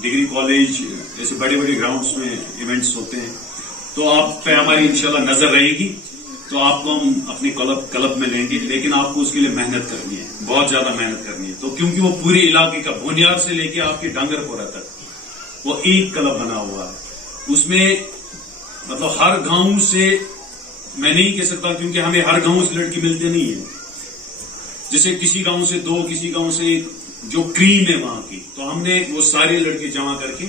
Degree college ایسے بڑے بڑے گراؤنڈس میں ایونٹس ہوتے ہیں تو آپ پہ ہماری انشاءاللہ نظر رہے گی. تو آپ کو ہم اپنی کلب میں لیں گے, لیکن آپ کو اس کے لیے محنت کرنی ہے, بہت زیادہ محنت کرنی ہے. تو کیونکہ وہ پورے علاقے کا بنیاد سے لے کے آپ کے ڈنگر پورا تک وہ ایک کلب بنا ہوا ہے. اس میں مطلب ہر گاؤں سے میں نہیں کہہ سکتا کیونکہ ہمیں ہر گاؤں سے لڑکی ملتے نہیں ہیں, جیسے کسی گاؤں سے 2 کسی گاؤں سے 1 جو کریم ہے وہاں کی. تو ہم نے وہ سارے لڑکے جمع کر کے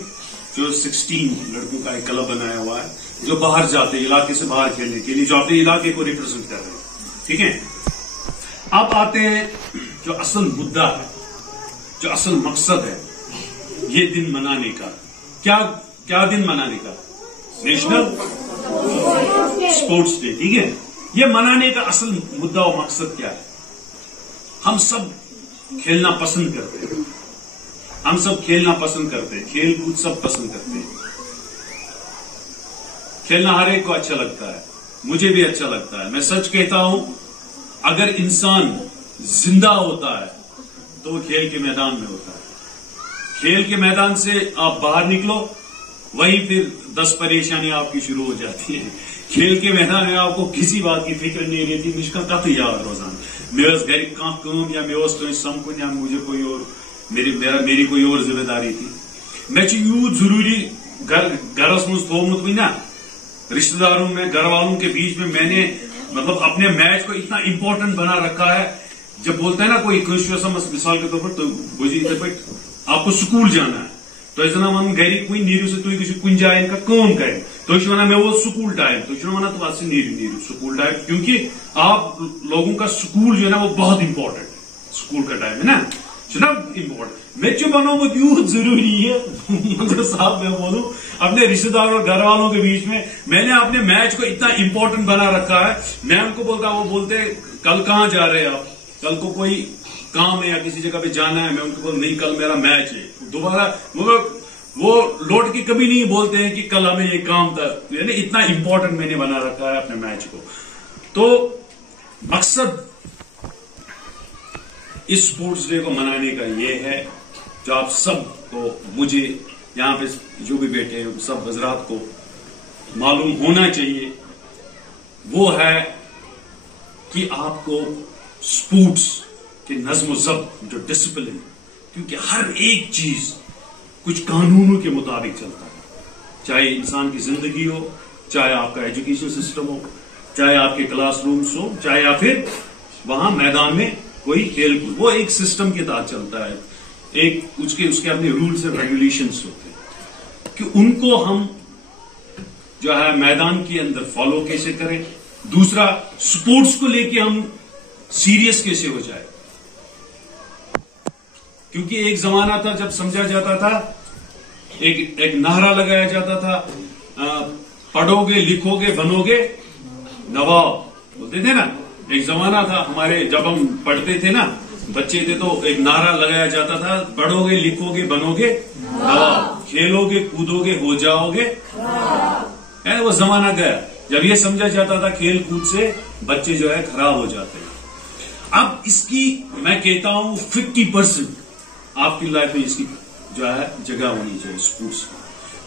جو 16 لڑکوں کا ایک کلب بنایا ہوا ہے جو باہر جاتے ہیں علاقے سے باہر کھیلنے کے لیے, جو اپنے علاقے کو ریپرزینٹ کر رہے ہیں. ٹھیک ہے, اب آتے ہیں جو اصل مدعا ہے, جو اصل مقصد ہے یہ دن منانے کا. کیا دن منانے کا؟ National sports day. ٹھیک ہے, یہ منانے کا اصل مدعا و مقصد کیا ہے؟ ہم سب کھیلنا پسند کرتے ہیں, ہم سب کھیلنا پسند کرتے ہیں, کھیل کود سب پسند کرتے ہیں. کھیلنا ہر ایک کو اچھا لگتا ہے, مجھے بھی اچھا لگتا ہے. میں سچ کہتا ہوں اگر انسان زندہ ہوتا ہے تو وہ کھیل کے میدان میں ہوتا ہے. کھیل کے میدان سے آپ باہر نکلو وہیں پھر 10 پریشانیاں آپ کی شروع ہو جاتی ہیں. کھیل کے میدان میں آپ کو کسی بات کی فکر نہیں رہتی. مجھ کا کت یاد روزان مے گھر کام یا مے سمکن یا مجھے کوئی اور میری کوئی اور ذمہ داری تھی. میں یوت ضروری گھرس مز تھومت وی نا رشتہ داروں میں گھر والوں کے بیچ میں نے مطلب اپنے میچ کو اتنا امپورٹنٹ بنا رکھا ہے. جب بولتا ہے نا کوئی مثال کے طور پر تو بوجھے اتنے پہ آپ کو سکول جانا ہے تو اتنا ون گھر کن نیرو سے تھی کن جائیں کا کام کریں تو ونان میں وہ سکول ٹائم تو ونان تو سے نیرو سکول ٹائم, کیونکہ آپ لوگوں کا سکول جو ہے نا وہ بہت امپورٹنٹ ہے. سکول کا ٹائم ہے نا امپورٹنٹ. میں بنوت یوت ضروری ہے صاحب میں بولوں اپنے رشتے دار اور گھر والوں کے بیچ میں نے اپنے میچ کو اتنا امپورٹنٹ بنا رکھا ہے. میں ان کو بولتا وہ بولتے کل کہاں جا رہے ہیں آپ, کل کو کوئی کام ہے یا کسی جگہ پہ جانا ہے. میں ان کو بولتا نہیں کل میرا میچ ہے. دوبارہ وہ لوٹ کی کبھی نہیں بولتے ہیں کہ کل ہمیں یہ کام تھا. یعنی اتنا امپورٹنٹ میں نے بنا رکھا ہے اپنے میچ کو. تو مقصد اس اسپورٹس ڈے کو منانے کا یہ ہے جو آپ سب کو, مجھے یہاں پہ جو بھی بیٹھے ہیں سب حضرات کو معلوم ہونا چاہیے, وہ ہے کہ آپ کو اسپورٹس کے نظم و ضبط جو ڈسپلن, کیونکہ ہر ایک چیز کچھ قانونوں کے مطابق چلتا ہے, چاہے انسان کی زندگی ہو, چاہے آپ کا ایجوکیشن سسٹم ہو, چاہے آپ کے کلاس رومس ہو, چاہے یا پھر وہاں میدان میں کوئی کھیل کود, وہ ایک سسٹم کے تحت چلتا ہے. ایک اس کے اپنے رولس اور ریگولیشنس ہوتے ہیں کہ ان کو ہم جو ہے میدان کے اندر فالو کیسے کریں. دوسرا سپورٹس کو لے کے ہم سیریس کیسے ہو جائے, کیونکہ ایک زمانہ تھا جب سمجھا جاتا تھا, ایک نعرہ لگایا جاتا تھا پڑھو گے لکھو گے بنو گے نواب, بولتے تھے نا. ایک زمانہ تھا ہمارے جب ہم پڑھتے تھے نا بچے تھے تو ایک نعرہ لگایا جاتا تھا پڑھو گے لکھو گے بنو گے نواب, کھیلو گے کودو گے ہو جاؤ گے. وہ زمانہ گیا جب یہ سمجھا جاتا تھا کھیل کود سے بچے جو ہے خراب ہو جاتے ہیں. اب اس کی میں کہتا ہوں 50% آپ کی لائف میں اس کی جو ہے جگہ ہونی چاہیے اسپورٹس.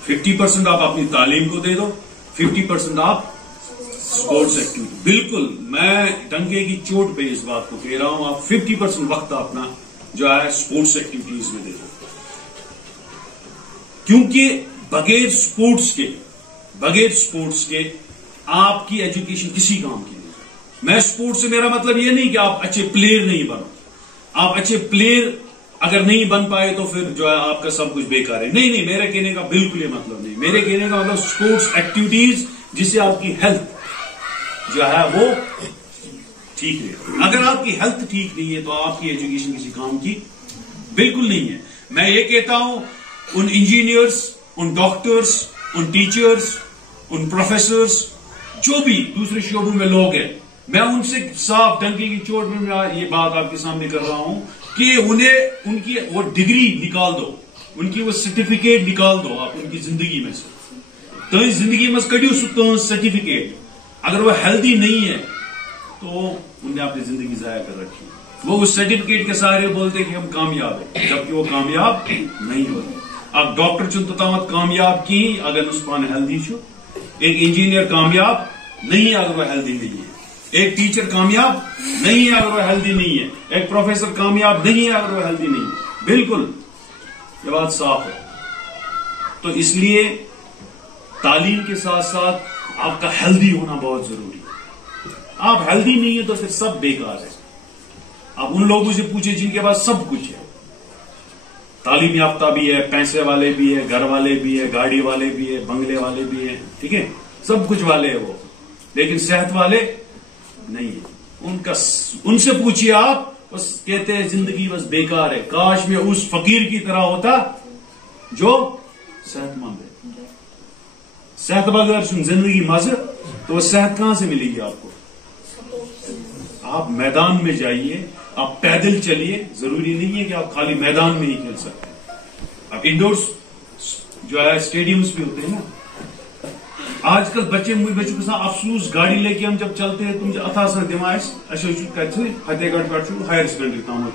50% آپ اپنی تعلیم کو دے دو, 50% آپ اسپورٹس ایکٹیویٹی. بالکل میں ڈنگے کی چوٹ پہ اس بات کو کہہ رہا ہوں, آپ 50% وقت اپنا جو ہے اسپورٹس ایکٹیویٹیز میں دے دو, کیونکہ بغیر اسپورٹس کے آپ کی ایجوکیشن کسی کام کی نہیں. میں اسپورٹس سے میرا مطلب یہ نہیں کہ آپ اچھے پلیئر نہیں بنو, آپ اچھے پلیئر اگر نہیں بن پائے تو پھر جو ہے آپ کا سب کچھ بیکار ہے. نہیں, میرے کہنے کا بالکل یہ مطلب نہیں. میرے کہنے کا مطلب اسپورٹس ایکٹیویٹیز جس سے آپ کی ہیلتھ جو ہے وہ ٹھیک رہے. اگر آپ کی ہیلتھ ٹھیک نہیں ہے تو آپ کی ایجوکیشن کسی کام کی بالکل نہیں ہے. میں یہ کہتا ہوں ان انجینئرس, ان ڈاکٹرس, ان ٹیچرس, ان پروفیسرس, جو بھی دوسرے شعبوں میں لوگ ہیں, میں ان سے صاف ڈنکے کی چوٹ میں یہ بات آپ کے سامنے کر رہا ہوں کہ انہیں ان کی وہ ڈگری نکال دو, ان کی وہ سرٹیفکیٹ نکال دو آپ ان کی زندگی میں سے. تو زندگی میں کڑیو سکتے سرٹیفکیٹ. اگر وہ ہیلدی نہیں ہے تو انہوں نے اپنی زندگی ضائع کر رکھی. وہ اس سرٹیفکیٹ کے سارے بولتے کہ ہم کامیاب ہیں, جبکہ وہ کامیاب نہیں ہوتے. اب ڈاکٹر چھ توتامت کامیاب کہیں اگر اس پان ہیلدی چھو، ایک انجینئر کامیاب نہیں اگر وہ ہیلدی نہیں ہے، ایک ٹیچر کامیاب نہیں ہے اگر وہ ہیلدی نہیں ہے، ایک پروفیسر کامیاب نہیں ہے اگر وہ ہیلدی نہیں ہے. بالکل یہ بات صاف ہے. تو اس لیے تعلیم کے ساتھ ساتھ آپ کا ہیلدی ہونا بہت ضروری ہے. آپ ہیلدی نہیں ہے تو پھر سب بیکار ہے. آپ ان لوگوں سے پوچھیں جن کے پاس سب کچھ ہے، تعلیم یافتہ بھی ہے، پیسے والے بھی ہے، گھر والے بھی ہے، گاڑی والے بھی ہے، بنگلے والے بھی ہیں، ٹھیک ہے، سب کچھ والے ہیں وہ، لیکن صحت والے نہیں ہے. ان سے پوچھیے آپ، بس کہتے ہیں زندگی بس بیکار ہے. کاش میں اس فقیر کی طرح ہوتا جو صحت مند ہے. صحت بغیر زندگی مزہ، تو وہ صحت کہاں سے ملے گی آپ کو؟ آپ میدان میں جائیے، آپ پیدل چلیے. ضروری نہیں ہے کہ آپ خالی میدان میں ہی کھیل سکتے ہیں. اب انڈورس جو ہے اسٹیڈیمز بھی ہوتے ہیں نا. آج کل بچے مجھ بچوں کے ساتھ افسوس، گاڑی لے کے ہم جب چلتے ہیں تم اتھا سا دماغ فتح گڑھ پہ ہائر سیکنڈری تام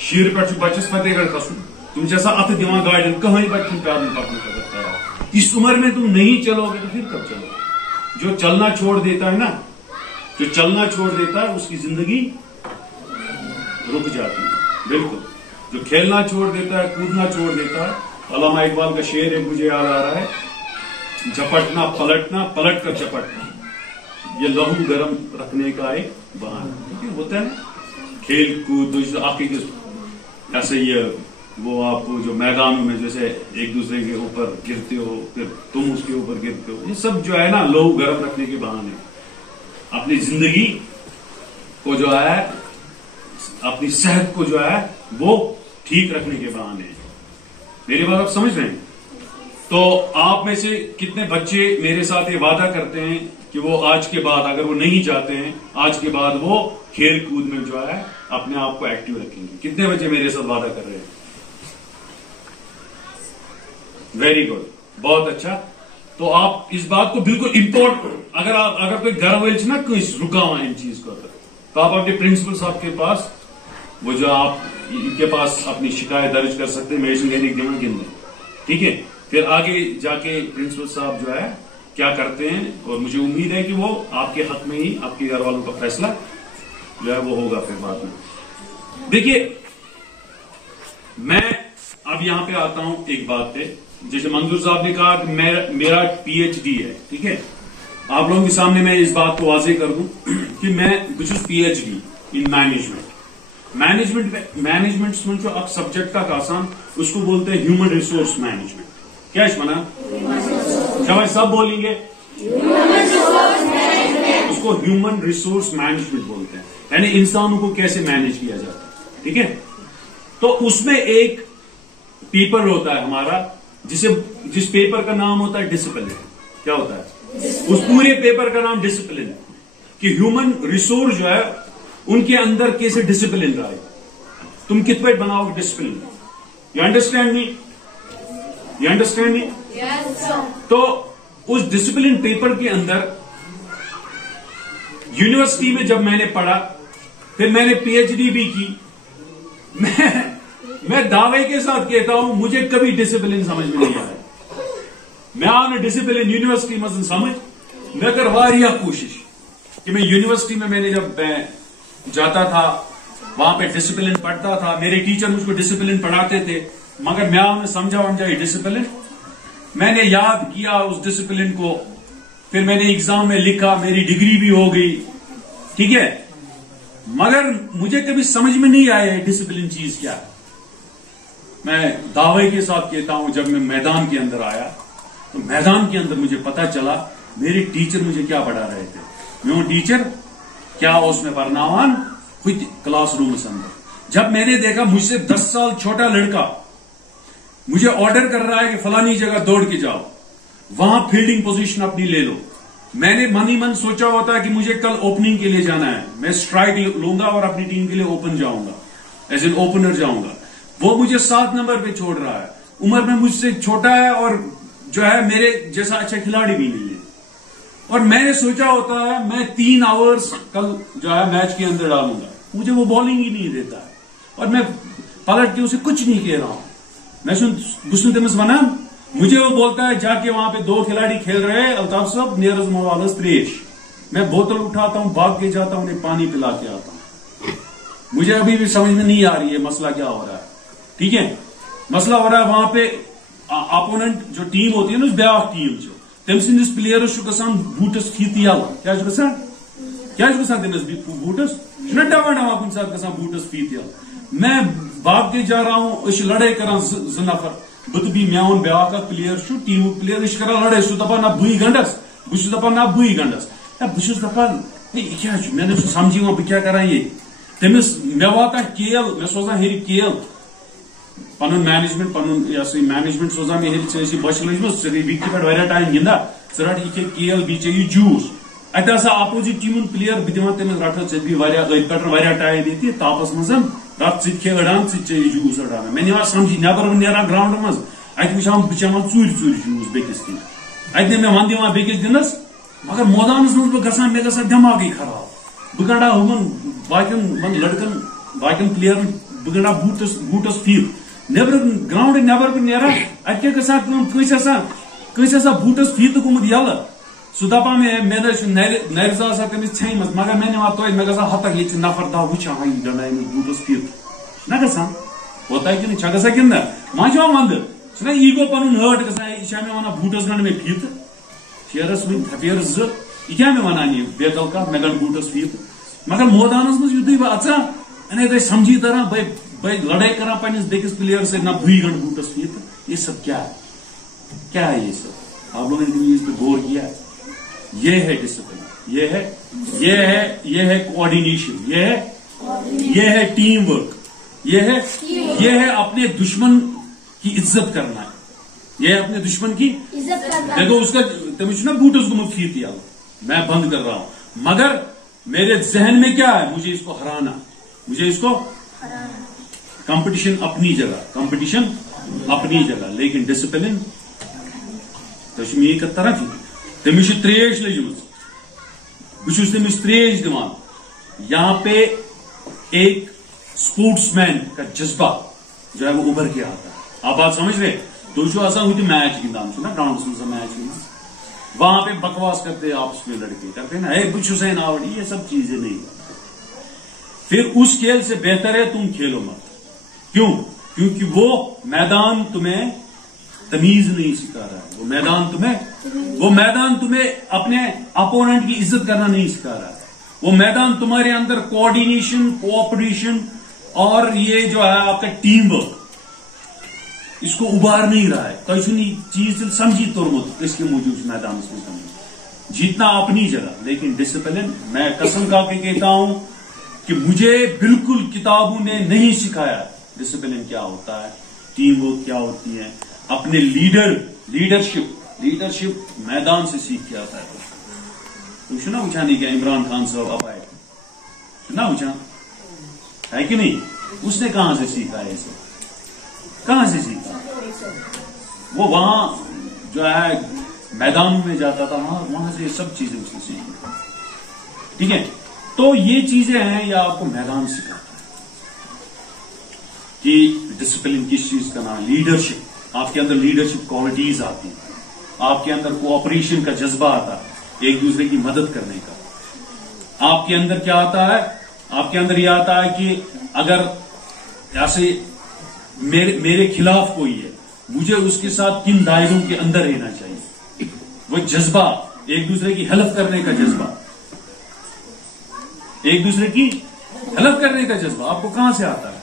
شیر پہ بچس فتح گڑھ کھسن، تم جیسا ات دان گاڑی کہیں بچہ پیدل پکنے کا تیار. اس عمر میں تم نہیں چلو گے تو پھر کب چلو گے؟ جو چلنا چھوڑ دیتا ہے نا، جو چلنا چھوڑ دیتا ہے اس کی زندگی رک جاتی ہے. بالکل. جو کھیلنا چھوڑ دیتا ہے، کودنا چھوڑ دیتا ہے، علامہ اقبال کا شعر ہے مجھے یاد آ رہا ہے، جھپٹنا پلٹنا پلٹ کر چپٹنا یہ لہو گرم رکھنے کا ایک بہانہ ہوتا ہے نا. کھیل کود آپ کے ایسے یہ وہ آپ جو میدانوں میں جیسے ایک دوسرے کے اوپر گرتے ہو، پھر تم اس کے اوپر گرتے ہو، یہ سب جو ہے نا لہو گرم رکھنے کے بہانے. اپنی زندگی کو جو ہے، اپنی صحت کو جو ہے وہ ٹھیک رکھنے کے بہانے ہیں. میری بات آپ سمجھ رہے ہیں؟ تو آپ میں سے کتنے بچے میرے ساتھ یہ وعدہ کرتے ہیں کہ وہ آج کے بعد اگر وہ نہیں جاتے ہیں، آج کے بعد وہ کھیل کود میں جو ہے اپنے آپ کو ایکٹیو رکھیں گے؟ کتنے بچے میرے ساتھ وعدہ کر رہے ہیں؟ ویری گڈ، بہت اچھا. تو آپ اس بات کو بالکل امپورٹ، اگر کوئی گھر والے نا کس رکا ہوا ان چیز کو، تو آپ اپنے پرنسپل صاحب کے پاس وہ جو آپ ان کے پاس اپنی شکایت درج کر سکتے ہیں، میڈیسن لینے کے دن، ٹھیک ہے. پھر آگے جا کے پرنسپل صاحب جو ہے کیا کرتے ہیں، اور مجھے امید ہے کہ وہ آپ کے حق میں ہی آپ کے گھر والوں کا فیصلہ جو ہے وہ ہوگا پھر بعد میں. دیکھیے میں اب یہاں پہ آتا ہوں ایک بات پہ. جیسے منظور صاحب نے کہا کہ میرا پی ایچ ڈی ہے، ٹھیک ہے. آپ لوگوں کے سامنے میں اس بات کو واضح کر دوں کہ میں پی ایچ ڈی ان مینجمنٹ جو اب سبجیکٹ کا آسان اس کو بولتے ہیں ہیومن ریسورس مینجمنٹ. کیا اس منا جب سب بولیں گے اس کو ہیومن ریسورس مینجمنٹ بولتے ہیں، یعنی انسانوں کو کیسے مینج کیا جاتا ہے، ٹھیک ہے. تو اس میں ایک پیپر ہوتا ہے ہمارا جس پیپر کا نام ہوتا ہے ڈسپلن. کیا ہوتا ہے؟ اس پورے پیپر کا نام ڈسپلن ہے کہ ہیومن ریسورس جو ہے ان کے اندر کیسے ڈسپلن رہے. تم کت پہ بناؤ گے discipline? You understand me? You understand me? تو اس ڈسپلن پیپر کے اندر یونیورسٹی میں جب میں نے پڑھا، پھر میں نے پی ایچ ڈی بھی کی، میں دعوے کے ساتھ کہتا ہوں مجھے کبھی ڈسپلن سمجھ میں نہیں آیا. میں آنے ڈسپلن یونیورسٹی مزن سمجھ میں کر واریہ کوشش کہ میں یونیورسٹی میں نے جب میں جاتا تھا وہاں پہ ڈسپلن پڑھتا تھا، میرے ٹیچر مجھ کو ڈسپلن پڑھاتے تھے، مگر میں سمجھا یہ ڈسپلن، میں نے یاد کیا اس ڈسپلن کو، پھر میں نے ایگزام میں لکھا، میری ڈگری بھی ہو گئی، ٹھیک ہے. مگر مجھے کبھی سمجھ میں نہیں آیا ڈسپلن چیز کیا ہے. میں دعوے کے ساتھ کہتا ہوں جب میں میدان کے اندر آیا تو میدان کے اندر مجھے پتا چلا میرے ٹیچر مجھے کیا پڑھا رہے تھے. میرا ٹیچر کیا اس میں پڑھناوان خود کلاس روم کے اندر. جب میں نے دیکھا مجھ سے 10 سال چھوٹا لڑکا مجھے آرڈر کر رہا ہے کہ فلانی جگہ دوڑ کے جاؤ، وہاں فیلڈنگ پوزیشن اپنی لے لو. میں نے من ہی من سوچا ہوتا ہے کہ مجھے کل اوپننگ کے لیے جانا ہے، میں اسٹرائک لوں گا اور اپنی ٹیم کے لیے اوپن جاؤں گا، ایز این اوپنر جاؤں گا. وہ مجھے 7 نمبر پہ چھوڑ رہا ہے، عمر میں مجھ سے چھوٹا ہے اور جو ہے میرے جیسا اچھا کھلاڑی بھی نہیں ہے. اور میں نے سوچا ہوتا ہے میں 3 آورز کل جو ہے میچ کے اندر ڈالوں گا، مجھے وہ بالنگ ہی نہیں دیتا ہے اور میں پلٹ کے اسے کچھ نہیں کہہ رہا ہوں. بس تمس ونان مجھے وہ بولتا ہے جا کے وہاں پہ 2 کھلاڑی کھیل رہے ہیں الطاف صاحب نیرز موالس تریش میں بوتل اٹھاتا ہوں بھاگ کے جاتا ہوں انہیں پانی پلا کے آتا ہوں. مجھے ابھی بھی سمجھ میں نہیں آ رہی ہے مسئلہ کیا ہو رہا ہے. ٹھیک ہے مسئلہ ہو رہا ہے وہاں پہ اپوننٹ جو ٹیم ہوتی ہے نا بیاا ٹیم تم سندس پلیئرس گھان بوٹس فیت یل کیا گھان تمس بوٹس ڈوا ڈوا کن سات گھان بوٹس فیت یل. میں بھاگ کے جا رہا ہوں اس لڑائی کران 2 نفر بت بھی میون بیاا پلیر ٹیم پلیر یہ کران لڑائی سہ دپان نہ بی گنڈس بس دپان نہ بی گنڈس بس دپان کیا مے سمجھی بہ کیا کران یہ تمس مے واتان کیل مے سوزان ہر کیل پن مینجمنٹ پن مینجمنٹ سوزان مے ہر ثی بچ لجم وکٹ پہ ٹائم گندا ثہ رٹ یہ کیل بی چی جوس ات ہسا اپوزٹ ٹیم پلیر بہ دان تمس رٹ ثی ات پہ ٹائم یہ تاپس مز رٹ ثی کھے اڑان ثی چی جوس اڑان مے نیا سمجھی نیبر نیران گراؤنڈ مز ات وچان بہ چیوان ژور جوس بیکس دن ات نے مے ون دان بیکس دنس مگر مٲدانس مز بہ گژھان مے گژھان دماغی خراب بہ گنڈا ہمن باقین لڑکن باقین پلیئرن بہ گنڈا بوٹس فیت نیبر گراؤنڈ نیبر کن نیران ات کیا گژھان کس ہسا بوٹس فیت گومت یل سہ دپان مے نرِ زا تمس ژھین مز مگر مے نوان توتہِ مے گژھان ہتک یہ نفر 10 وچان گنڈا بوٹس فیت نہ گژھان ہوتا ہے کہ نہیں گژھان کن نا وہاں وند چھ ایگو پن ہرٹ گژھان یہ مے ونان بوٹس گنڈ مے فیت پھیرس ون تھپیرس 2 یہ کیا مے ونان یہ بیتل کت مے گنڈ بوٹس فیت مگر مٲدانس مز یُتھُے بہ اژان انے تھی سمجھی تران بھائی لڑائی کران پنس بیکس پلیئر سے نہ بی گنڈ بوٹس فیت یہ سب کیا ہے یہ سب آپ لوگوں نے کبھی اس پہ غور کیا ہے. یہ ہے ڈسپلن یہ ہے کوآرڈینیشن یہ ہے ٹیم ورک یہ ہے اپنے دشمن کی عزت کرنا یہ ہے اپنے دشمن کی دیکھو اس کا تمہیں نا بوٹس گمت فیت یل میں بند کر رہا ہوں مگر میرے ذہن میں کیا ہے مجھے اس کو ہرانا مجھے اس کو کمپٹیشن اپنی جگہ لیکن ڈسپلن تو یہ طرف تمس تریش لجم بس تمس تریش دان یہاں پہ ایک اسپورٹس مین کا جذبہ جو ہے وہ ابھر کے آتا ہے. آپ بات سمجھ رہے تو آسان ہوتی میچ گندان نا گراؤنڈس میں میچ گندان وہاں پہ بکواس کرتے آپس میں لڑکے کرتے نا بچھن آوڑ یہ سب چیزیں نہیں. پھر اس کھیل سے بہتر ہے تم کھیلو مت. کیوں؟ کیونکہ وہ میدان تمہیں تمیز نہیں سکھا رہا ہے. وہ میدان تمہیں اپنے اپوننٹ کی عزت کرنا نہیں سکھا رہا ہے. وہ میدان تمہارے اندر کوآرڈینیشن کوآپریشن اور یہ جو ہے آپ کا ٹیم ورک اس کو ابھار نہیں رہا ہے. تو چیز سمجھی تورمت اس کے موجود میدان میں جیتنا اپنی جگہ لیکن ڈسپلن میں قسم کھا کے کہتا ہوں کہ مجھے بالکل کتابوں نے نہیں سکھایا ڈسپلن کیا ہوتا ہے, ٹیم ورک کیا ہوتی ہے. اپنے لیڈرشپ میدان سے سیکھ کے آتا ہے. تم چھو نا وچھان کیا عمران خان صاحب اب آئے نا وچھان ہے کہ نہیں, اس نے کہاں سے سیکھا ہے اسے, کہاں سے سیکھا؟ وہ وہاں جو ہے میدان میں جاتا تھا وہاں سے یہ سب چیزیں اس نے سیکھی. ٹھیک ہے, تو یہ چیزیں ہیں یہ آپ کو میدان سکھاتا ہے کہ ڈسپلن کس چیز کا نام, لیڈرشپ. آپ کے اندر لیڈرشپ کوالٹیز آتی ہیں, آپ کے اندر کوآپریشن کا جذبہ آتا ہے, ایک دوسرے کی مدد کرنے کا. آپ کے اندر کیا آتا ہے, آپ کے اندر یہ آتا ہے کہ اگر ایسے میرے خلاف کوئی ہے مجھے اس کے ساتھ کن دائروں کے اندر رہنا چاہیے. وہ جذبہ, ایک دوسرے کی ہیلپ کرنے کا جذبہ, ایک دوسرے کی ہیلپ کرنے کا جذبہ آپ کو کہاں سے آتا ہے؟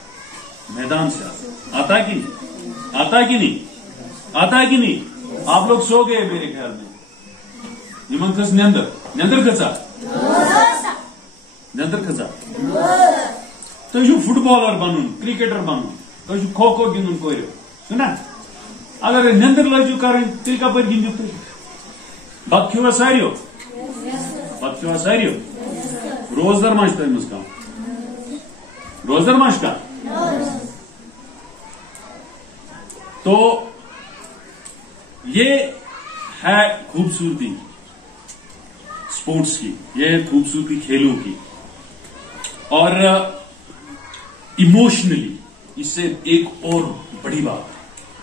میدان سے آتا ہے کہ نہیں, آتا ہے کہ نہیں, آتا ہے کہ نہیں. آپ لوگ سو گئے میرے خیال میں. یمن کھس نیندر کھژا تھی فٹ بالر بنن کرکٹر بنن تھی کھو کھو گندن کورو سنا. اگر نیندر لجو کریں تیل کپر گندو تھی. بت کھوا ساریو روزدار ما تمس کم روزدار ما کا. تو یہ ہے خوبصورتی اسپورٹس کی, یہ ہے خوبصورتی کھیلوں کی. اور ایموشنلی اس سے ایک اور بڑی بات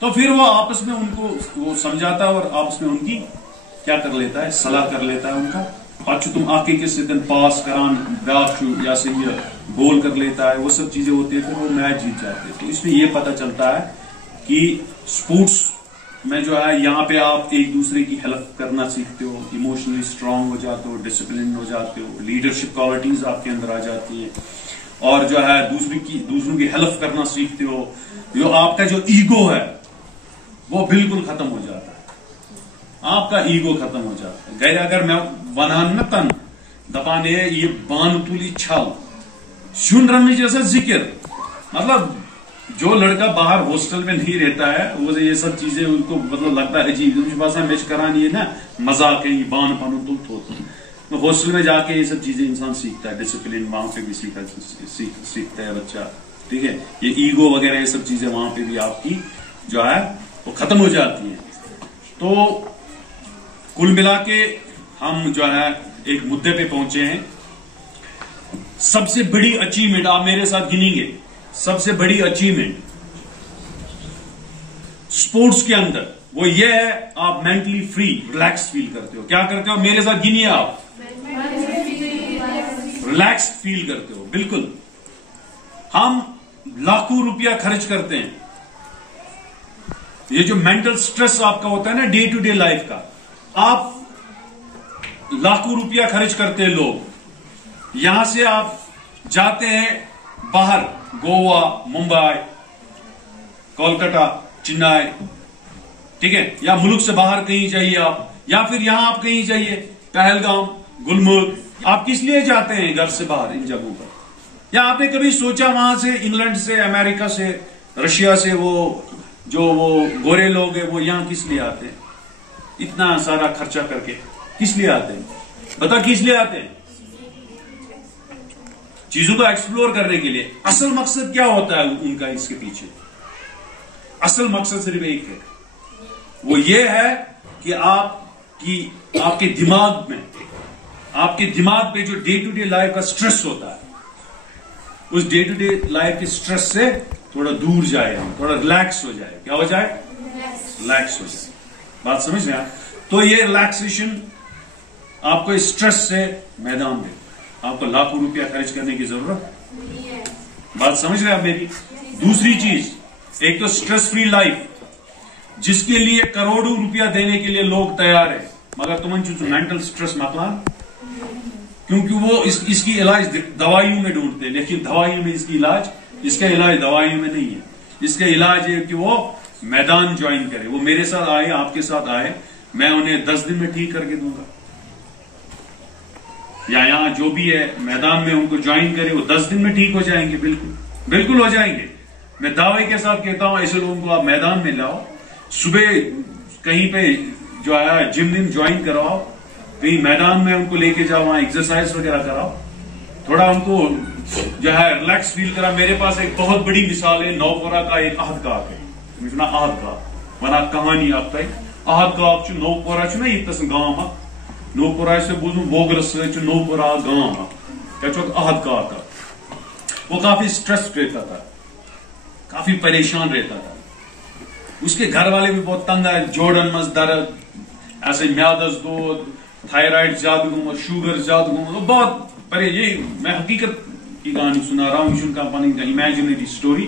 تو پھر وہ آپس میں ان کو وہ سمجھاتا ہے اور آپس میں ان کی کیا کر لیتا ہے, صلاح کر لیتا ہے ان کا. پچ تم آ کے سن پاس کران بیاکھ یا سے یہ گول کر لیتا ہے, وہ سب چیزیں ہوتی ہیں, پھر وہ میچ جیت جاتے ہیں. تو اس میں یہ پتہ چلتا ہے کہ اسپورٹس میں جو ہے یہاں پہ آپ ایک دوسرے کی ہیلپ کرنا سیکھتے ہو, ایموشنلی اسٹرانگ ہو جاتے ہو, ڈسپلن ہو جاتے ہو, لیڈرشپ کوالٹیز آپ کے اندر آ جاتی ہیں, اور جو ہے دوسروں کی ہیلپ کرنا سیکھتے ہو. جو آپ کا جو ایگو ہے وہ بالکل ختم ہو جاتا ہے, آپ کا ایگو ختم ہو جاتا ہے. گھر اگر میں ونان تن دپان یہ بان تلی چھل سن رننے جیسا ذکر, مطلب جو لڑکا باہر ہاسٹل میں نہیں رہتا ہے وہ یہ سب چیزیں ان کو مطلب لگتا ہے عجیب, مجھے باسان میں کران یہ نا مذاق ہے, یہ بان پن تل تھوت. ہاسٹل میں جا کے یہ سب چیزیں انسان سیکھتا ہے, ڈسپلن وہاں پہ بھی سیکھتا ہے بچہ, ٹھیک ہے. یہ ایگو وغیرہ یہ سب چیزیں وہاں پہ بھی آپ کی جو ہے وہ ختم ہو جاتی ہیں. تو کل ملا کے ہم جو ہے ایک مدے پہ پہنچے ہیں. سب سے بڑی اچیومنٹ آپ میرے ساتھ گنیں گے, سب سے بڑی اچیومنٹ اسپورٹس کے اندر وہ یہ ہے آپ مینٹلی فری ریلیکس فیل کرتے ہو. کیا کرتے ہو میرے ساتھ گنیے آپ, ریلیکس فیل کرتے ہو. بالکل ہم لاکھوں روپیہ خرچ کرتے ہیں, یہ جو مینٹل سٹریس آپ کا ہوتا ہے نا ڈے ٹو ڈے لائف کا, آپ لاکھوں روپیہ خرچ کرتے ہیں لوگ. یہاں سے آپ جاتے ہیں باہر گوا, ممبئی, کولکتہ, چنئی, ٹھیک ہے, یا ملک سے باہر کہیں جائیے آپ, یا پھر یہاں آپ کہیں جائیے پہلگام, گلمرگ. آپ کس لیے جاتے ہیں گھر سے باہر ان جگہوں پر؟ یا آپ نے کبھی سوچا وہاں سے انگلینڈ سے, امریکہ سے, رشیا سے وہ گورے لوگ ہیں وہ یہاں کس لیے آتے ہیں اتنا سارا خرچہ کر کے؟ کس لیے آتے ہیں بتا, کس لیے آتے ہیں؟ چیزوں کو ایکسپلور کرنے کے لیے. اصل مقصد کیا ہوتا ہے ان کا اس کے پیچھے؟ اصل مقصد صرف ایک ہے, وہ یہ ہے کہ آپ کے دماغ میں, آپ کے دماغ پہ جو ڈے ٹو ڈے لائف کا سٹریس ہوتا ہے, اس ڈے ٹو ڈے لائف کے سٹریس سے تھوڑا دور جائے, ہم تھوڑا ریلیکس ہو جائے. کیا ہو جائے؟ ریلیکس ہو جائے. بات سمجھ رہے ہیں؟ تو یہ ریلیکسیشن آپ کو سٹریس سے میدان دے, آپ کو لاکھوں روپیہ خرچ کرنے کی ضرورت. بات سمجھ رہے ہیں آپ میری؟ دوسری چیز, ایک تو سٹریس فری لائف جس کے لیے کروڑوں روپیہ دینے کے لیے لوگ تیار ہیں, مگر تمہیں مینٹل سٹریس مکلان, کیونکہ وہ اس کی علاج دوائیوں میں ڈھونڈتے ہیں, لیکن دوائیوں میں اس کا علاج دوائیوں میں نہیں ہے. اس کا علاج ہے کہ وہ میدان جوائن کرے. وہ میرے ساتھ آئے, آپ کے ساتھ آئے, میں انہیں 10 دن میں ٹھیک کر کے دوں گا, یا یہاں جو بھی ہے میدان میں ان کو جوائن کرے, وہ 10 دن میں ٹھیک ہو جائیں گے. بالکل بالکل ہو جائیں گے. میں دعوے کے ساتھ کہتا ہوں ایسے لوگوں کو آپ میدان میں لاؤ, صبح کہیں پہ جو ہے جم جوائن کراؤ, کہیں میدان میں ان کو لے کے جاؤ, وہاں ایکسرسائز وغیرہ کراؤ, تھوڑا ان کو جو ہے ریلیکس فیل کرا. میرے پاس ایک بہت بڑی مثال ہے, نوپورہ کا ایک عہد گاہ ہے, عہد گاہ ونہ کہانی آپ تھی. عہد گاہ نوپورہ نا یہ گام اخ, نوپورہ سے بوزم ووگر ست نوپورہ گام اخ, عہد گاہ کا. وہ کافی سٹریس رہتا تھا, کافی پریشان رہتا تھا. اس کے گھر والے بھی بہت تنگ آئے, جوڑن مز درد, ایسے میادس دود, تھائرائڈ زیادہ گومت, شوگر زیادہ گومت, بہت یہ میں حقیقت کی کہانی سنا رہا ہوں, کا پن امیجنری اسٹوری.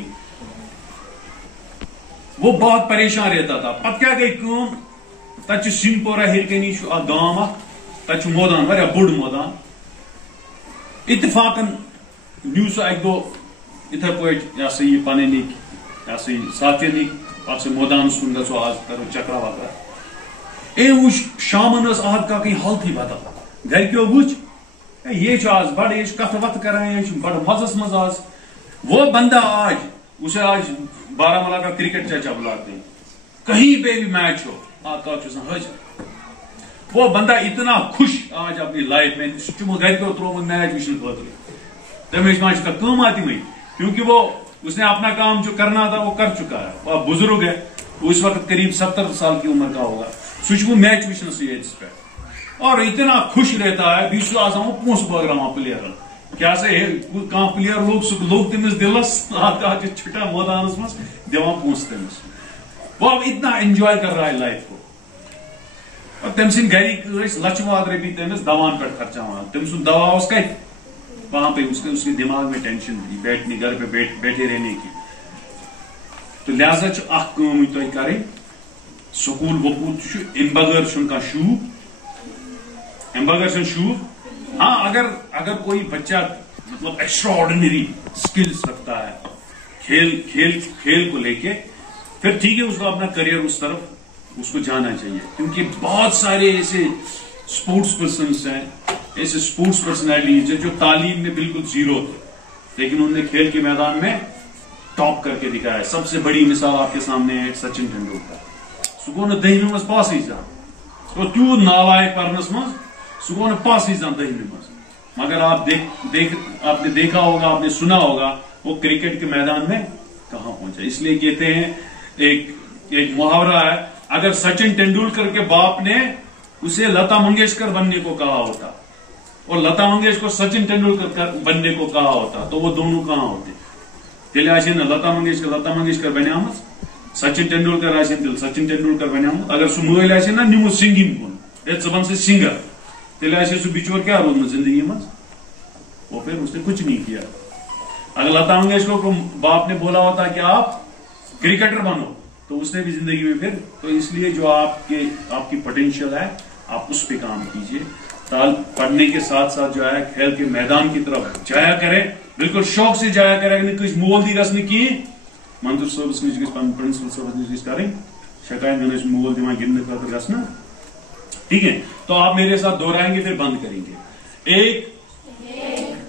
وہ بہت پریشان رہتا تھا. پتہ کیا گئی کام, تب سنپورہ ہرکنی گام اخ, تب مودان واریاہ بوڑ مودان. اتفاقن نیو سہ اکہ دہ اتھے پٲٹھۍ یہ سا یہ پنن یہ سا یہ ساتھین پتہ سے مودان کن گھو, آز کرو چکرا وکرا. وچ شامن عہد کا کہیں حالتھی بدل. گرکیو وچ یہ آز بڑ یہ کت وت کران, یہ بڑ مزس مز آز. وہ بندہ آج اسے آج بارامولہ کا کرکٹ چرچا بلاتے ہیں, کہیں پہ بھی میچ ہو آج کا حاضر. وہ بندہ اتنا خوش آج اپنی لائف میں, گرکیو ترومت میچ وچن خاطر. تمہیں کام آتی میں, کیونکہ وہ اس نے اپنا کام جو کرنا تھا وہ کر چکا ہے. وہ بزرگ ہے, اس وقت قریب 70 سال کی عمر کا ہوگا. سہ میچ وچن سیٹس پہ اور اتنا خوش رہتا ہے. بیس آسان وہ پونس بٲگراوان پلیئرن. کیا سا کانٛہہ پلیر لوگ تمس دلس چھٹا مٲدانس مز دِوان پونسہٕ تٔمِس. وہ اب اتنا انجوائے کر رہا ہے لائف کو. اور تم سن گھرک لچھ واد رپی تمس دوان پہ خرچان. تم سن دوا اس کت وہاں پہ اس کے دماغ میں ٹینشن بیٹھنے گھر پہ بیٹھے رہنے کی. تو لہذا اخ کام تھی کریں سکول وکول ام بغیر کھانا شوق ام بغیر شوق. ہاں اگر کوئی بچہ مطلب ایکسٹرا آرڈینری اسکلس رکھتا ہے کھیل کو لے کے پھر ٹھیک ہے اس کو اپنا کریئر اس طرف اس کو جانا چاہیے. کیونکہ بہت سارے ایسے اسپورٹس پرسنس ہیں ایسے اسپورٹس پرسنالٹیز ہیں جو تعلیم میں بالکل زیرو تھے لیکن انہوں نے کھیل کے میدان میں ٹاپ کر کے دکھایا. سب سے بڑی مثال آپ کے سامنے ہے سچن ٹینڈولکر. سہ گو دہمہ مز پاسے جان سہ تیوت نالائق پرنس مز سہ گو پاسے جان دہمہ مز. مگر آپ نے دیکھا ہوگا آپ نے سنا ہوگا وہ کرکٹ کے میدان میں کہاں پہنچا. اس لیے کہتے ہیں ایک محاورہ ہے اگر سچن ٹینڈولکر کے باپ نے اسے لتا منگیشکر بننے کو کہا ہوتا اور لتا منگیشکر سچن ٹینڈولکر بننے کو کہا ہوتا تو وہ دونوں کہاں ہوتے. تیل نا لتا منگیشکر بنے سچن ٹینڈولکر تیل سچن ٹینڈولکر بنے. اگر سہ مل نا نمت سنگنگ کن ژٕ بن سا سنگر تیل سہ بچور کیا روزمت زندگی مز وہ پھر اس نے کچھ نہیں کیا. اگر لتا منگیشکر کو باپ نے بولا ہوتا کہ آپ کرکٹر بنو تو اس نے بھی زندگی میں پھر. تو اس لیے جو آپ کی پوٹینشیل ہے آپ اس پہ کام کیجئے. پڑھنے کے ساتھ ساتھ جو ہے کھیل کے میدان کی طرف جایا کرے بالکل شوق سے جایا کرے. کچھ مول دی گھن کی منظور صاحبس نش گھن پرنسپل صاحبس نش کریں شکایت میں مول دان گندنے خاطر گھنا. ٹھیک ہے تو آپ میرے ساتھ دہرائیں گے پھر بند کریں گے. ایک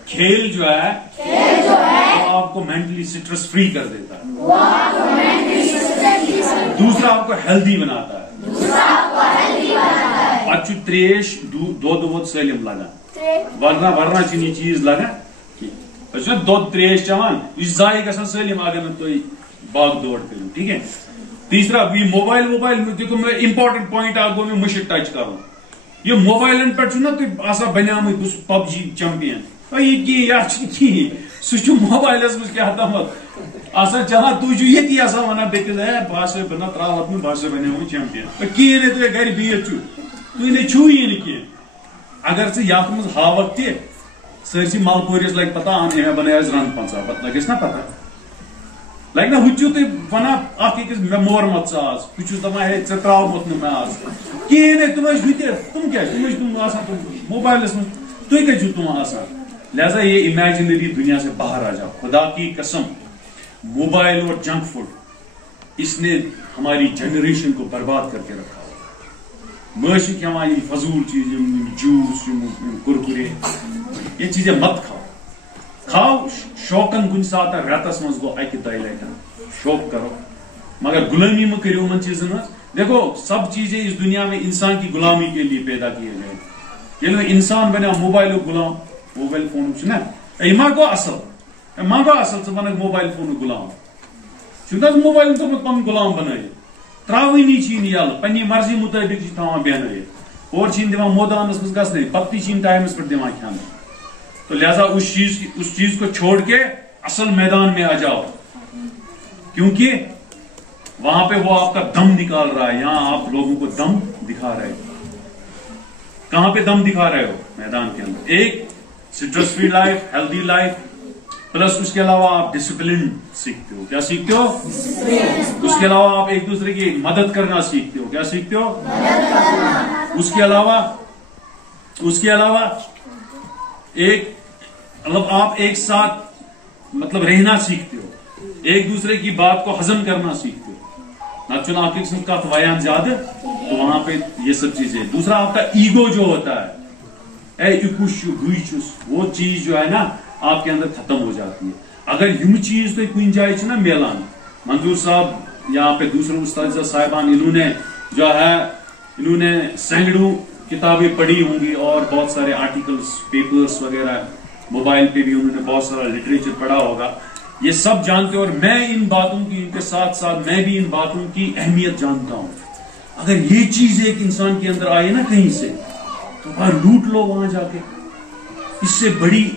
کھیل جو ہے وہ آپ کو مینٹلی سٹریس فری کر دیتا ہے. دوسرا آپ کو ہیلدی بناتا ہے. پتہ تریش دودھ وود سلم لگان ورنہ یہ چیز لگان دودھ تریش چوان یہ ضائع گھان سلم اگر نا تھی باغ دوڑ کرو. ٹھیک ہے. تیسرا یہ موبائل دیکھو میں امپارٹنٹ پوائنٹ اخ گو میں مشک ٹچ کرو. یہ موبائلن پہ نا تھی آسان بنیامت بس پب جی چمپین یہ سہ موبائلس مز کیا تامت آسان چلان تھی یہ آسان ونان بیس باسے بنا تراوت میں باسے بنیام چمپین کہین تھی گھر بہت تھی نے چھو یہ کی. اگر ثت مز ہاوک تہ سرسی مل پورس لگ پتہ ہمیں بنایا رن 50 پتہ لگس نا پتہ لگ نا ہو تھی ونان اکس مے مور مت آز بہت دپان ہے ے تراوت نا مے آز کہین تم تم کیا تم آسان موبائلس مز تھی کتھ تم آسان. لہذا یہ امیجنری دنیا سے باہر آ جاؤ. خدا کی قسم موبائل اور جنک فوڈ اس نے ہماری جنریشن کو برباد کر کے رکھا. مشک کھانا فضول چیز جوس کرکرے یہ چیزیں مت کھاؤ شوقن کن سات رتس مز گو اکہ دہ لٹن شوق کرو مگر غلامی میں کرو ان چیزن. دیکھو سب چیزیں اس دنیا میں انسان کی غلامی کے لیے پیدا کیے گئے. یل انسان بنا موبائل غلام موبائل فون نا یہ ما گو اصل ثہ ون موبائل فون غلام چھ موبائل تھوت پن غلام بنائت تراونی یل پنہ مرضی مطابق تھوان بیانائت اور دان مودانس مز گھنے پتہ تہ ٹائمس پہ دان کھانا. تو لہذا اس چیز کو چھوڑ کے اصل میدان میں آ جاؤ کیونکہ وہاں پہ وہ آپ کا دم نکال رہا ہے. یہاں آپ لوگوں کو دم دکھا رہے ہو. کہاں پہ دم دکھا رہے ہو؟ میدان کے اندر. ایک stress free life healthy life plus اس کے علاوہ آپ ڈسپلن سیکھتے ہو. کیا سیکھتے ہو؟ اس کے علاوہ آپ ایک دوسرے کی مدد کرنا سیکھتے ہو. کیا سیکھتے ہو؟ اس کے علاوہ ایک مطلب آپ ایک ساتھ مطلب رہنا سیکھتے ہو. ایک دوسرے کی بات کو ہضم کرنا سیکھتے ہو. نہ چنا آپ کی کت ویان زیادہ تو وہاں پہ یہ سب چیزیں. دوسرا آپ کا ایگو جو ہوتا ہے وہ چیز جو ہے نا آپ کے اندر ختم ہو جاتی ہے. اگر یم چیز تو کن جائے نا ملان. منظور صاحب یہاں پہ دوسرے استاد صاحبان انہوں نے سینکڑوں کتابیں پڑھی ہوں گی اور بہت سارے آرٹیکلس پیپرس وغیرہ موبائل پہ بھی انہوں نے بہت سارا لٹریچر پڑھا ہوگا. یہ سب جانتے اور میں ان باتوں کی ان کے ساتھ ساتھ میں بھی ان باتوں کی اہمیت جانتا ہوں. اگر یہ چیز ایک انسان کے اندر آئے نا کہیں سے تو وہاں لوٹ لو وہاں جا کے. اس سے بڑی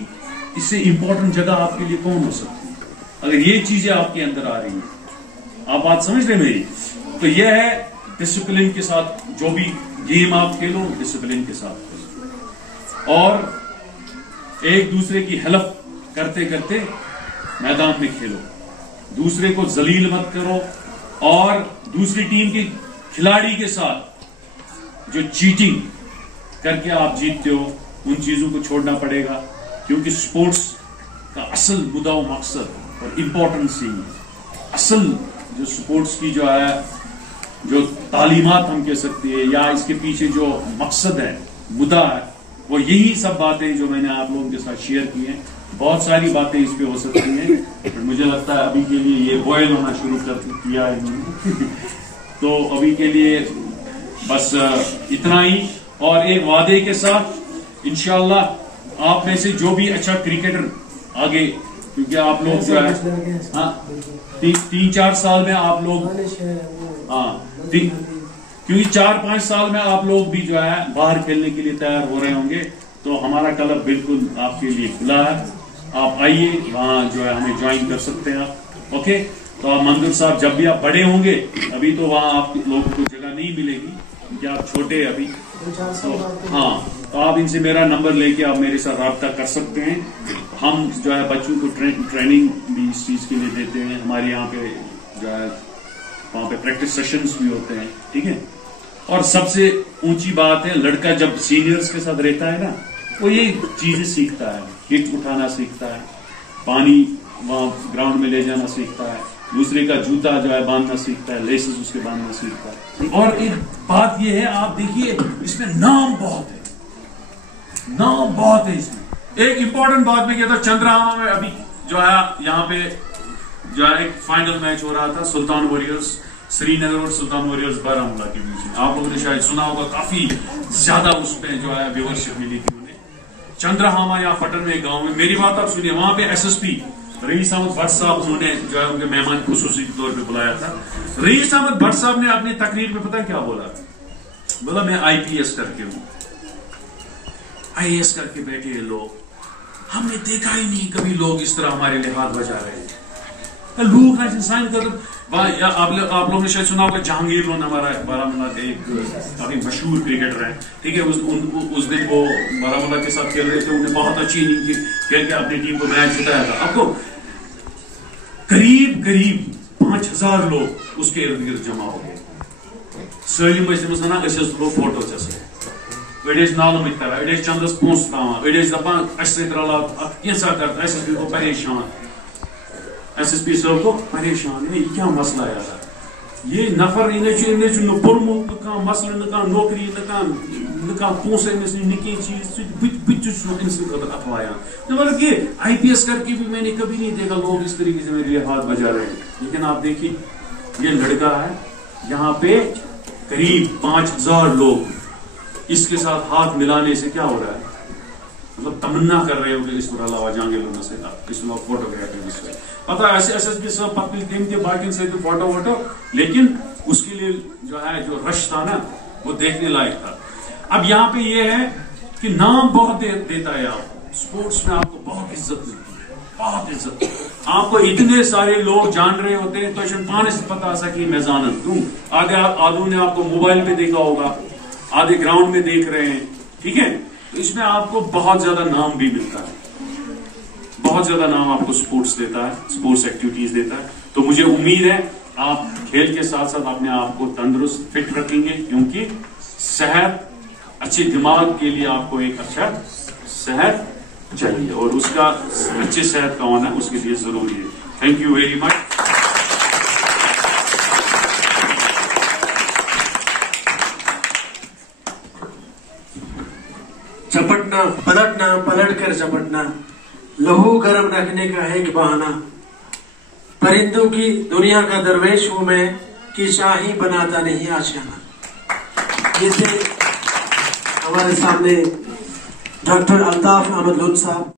اس سے امپورٹنٹ جگہ آپ کے لیے کون ہو سکتی ہے اگر یہ چیزیں آپ کے اندر آ رہی ہیں. آپ بات سمجھ رہے میری؟ تو یہ ہے ڈسپلن کے ساتھ جو بھی گیم آپ کھیلو ڈسپلن کے ساتھ کھیلو اور ایک دوسرے کی ہیلپ کرتے کرتے میدان میں کھیلو, دوسرے کو ذلیل مت کرو اور دوسری ٹیم کے کھلاڑی کے ساتھ جو چیٹنگ کر کے آپ جیتتے ہو ان چیزوں کو چھوڑنا پڑے گا, کیونکہ سپورٹس کا اصل مدعا و مقصد اور امپورٹنس اصل جو سپورٹس کی جو ہے جو تعلیمات ہم کہہ سکتے ہیں یا اس کے پیچھے جو مقصد ہے مدعا ہے وہ یہی سب باتیں جو میں نے آپ لوگوں کے ساتھ شیئر کی ہیں. بہت ساری باتیں اس پہ ہو سکتی ہیں, مجھے لگتا ہے ابھی کے لیے یہ بوائل ہونا شروع کیا ہے انہوں نے تو ابھی کے لیے بس اتنا ہی, اور ایک وعدے کے ساتھ انشاءاللہ آپ میں سے جو بھی اچھا کرکٹر آگے, کیونکہ آپ لوگ جو ہے 3-4 سال میں آپ لوگ کیونکہ 4-5 سال میں آپ لوگ بھی جو ہے باہر کھیلنے کے لیے تیار ہو رہے ہوں گے, تو ہمارا کلب بالکل آپ کے لیے کھلا ہے, آپ آئیے وہاں جو ہے ہمیں جوائن کر سکتے ہیں آپ. اوکے, تو آپ منظور صاحب جب بھی آپ بڑے ہوں گے ابھی تو وہاں آپ لوگوں کو جگہ نہیں ملے گی کیونکہ آپ چھوٹے ابھی, ہاں تو آپ ان سے میرا نمبر لے کے آپ میرے ساتھ رابطہ کر سکتے ہیں. ہم جو ہے بچوں کو ٹریننگ بھی اس چیز کے لیے دیتے ہیں, ہمارے یہاں پہ جو ہے وہاں پہ پریکٹس سیشنز بھی ہوتے ہیں, ٹھیک ہے. اور سب سے اونچی بات ہے لڑکا جب سینئرز کے ساتھ رہتا ہے نا وہ یہ چیزیں سیکھتا ہے, ہٹ اٹھانا سیکھتا ہے, پانی وہاں گراؤنڈ میں لے جانا سیکھتا ہے, دوسرے کا جوتا جو ہے باندھنا سیکھتا ہے, لیسز اس کے باندھنا سیکھتا ہے. اور ایک بات یہ ہے آپ دیکھیے اس میں نام بہت ہے, نام بہت ہے اس میں. ایک امپورٹنٹ بات میں کہتا ہوں, چندرہاما میں ابھی جو ہے یہاں پہ جو ہے ایک فائنل میچ ہو رہا تھا سلطان ویریئرز سری نگر اور سلطان ویریئرز بارہمولہ کے بیچ میں. آپ لوگوں نے شاید سنا ہوگا کافی زیادہ اس پہ جو ہے ویورشپ ملی تھی انہیں. چندرہاما یا پٹن میں گاؤں میں, میری بات آپ سنیے, وہاں پہ S S P Raees Ahmed Butt صاحب انہوں نے جو ہے ان کے مہمان خصوصی طور پہ بلایا تھا. رئیس احمد بٹ صاحب نے اپنی تقریر میں پتہ کیا بولا, بولا میں آئی پی ایس کر کے ہوں, آئی ایس کر کے بیٹھے ہیں لوگ, ہم نے دیکھا ہی نہیں کبھی لوگ اس طرح ہمارے لیے ہاتھ بجا رہے ہیں. لوگ انسان کر آپ لوگوں نے شاید سنا ہوگا جہانگیر لون ہمارا بارہمولہ کے ایک کافی مشہور کرکٹر ہے, ٹھیک ہے. اس دن وہ بارہمولہ کے ساتھ کھیل رہے تھے, انہیں بہت اچھی اننگ کھیل کے اپنی ٹیم کو میچ جتایا تھا. آپ کو قریب 5000 لوگ اس کے ارد گرد جمع ہو گئے. سالم ٲسۍ ونان أسۍ حظ تُلو فوٹو ژےٚ سۭتۍ, أڑۍ ٲسۍ نالہٕ مٕتۍ کران, أڑۍ ٲسۍ چندس پونٛسہٕ تراوان, أڑۍ ٲسۍ دپان اَسہِ سۭتۍ رلاو اتھ کینٛژھا کر, ایس ایس پی گوٚو پریشان, ایس ایس پی صٲب گوٚو پریشان, یہ کیا مسئلہ ہے یار, یہ نفر نہ پوٚرمُت نہ کانٛہہ مسئلہ نہ کانٛہہ نوکری نہ کانٛہہ پونٛسہٕ أمِس نہ کینٛہہ چیز, بہٕ تہِ چھُس أمۍ سٕنٛدِ خٲطرٕ اَتھ وایان. مطلب یہ آئی پی ایس کر کے بھی میں نے کبھی نہیں دیکھا لوگ اس طریقے سے میرے لیے ہاتھ بجا رہے ہیں. لیکن آپ دیکھیے یہ لڑکا ہے یہاں پہ قریب 5000 لوگ اس کے ساتھ ہاتھ ملانے سے کیا ہو رہا ہے, مطلب تمنا کر رہے ہو کہ اس پر علاوہ جہانگیر لون سے اس میں فوٹو گرافی پتہ ایس ایس پی صاحب پتہ تم تہ باقین سے فوٹو ووٹو, لیکن اس کے لیے جو ہے جو رش تھا نا وہ دیکھنے لائق تھا. اب یہاں پہ یہ ہے کہ نام بہت دیتا ہے, آپ سپورٹس میں آپ کو بہت عزت ملتی ہے, بہت عزت. آپ کو اتنے سارے لوگ جان رہے ہوتے ہیں تو پانے سے پتہ آ سکے میں زانت ہوں. آگے آدھوں نے آپ کو موبائل پہ دیکھا ہوگا, آدھے گراؤنڈ میں دیکھ رہے ہیں, ٹھیک ہے. تو اس میں آپ کو بہت زیادہ نام بھی ملتا ہے, بہت زیادہ نام آپ کو سپورٹس دیتا ہے, سپورٹس ایکٹیویٹیز دیتا ہے. تو مجھے امید ہے آپ کھیل کے ساتھ ساتھ اپنے آپ کو تندرست فٹ رکھیں گے, کیونکہ صحت, اچھے دماغ کے لیے آپ کو ایک اچھا صحت چاہیے, اور اس کا اچھے صحت کا ہونا اس کے لیے ضروری ہے. Thank you very much. چپٹنا پلٹنا, پلٹ کر چپٹنا, لہو گرم رکھنے کا ہے ایک بہانہ, پرندوں کی دنیا کا درویش ہوں میں کہ شاہی بناتا نہیں آشیانہ. یہ تھے ہمارے سامنے ڈاکٹر الطاف احمد لون صاحب.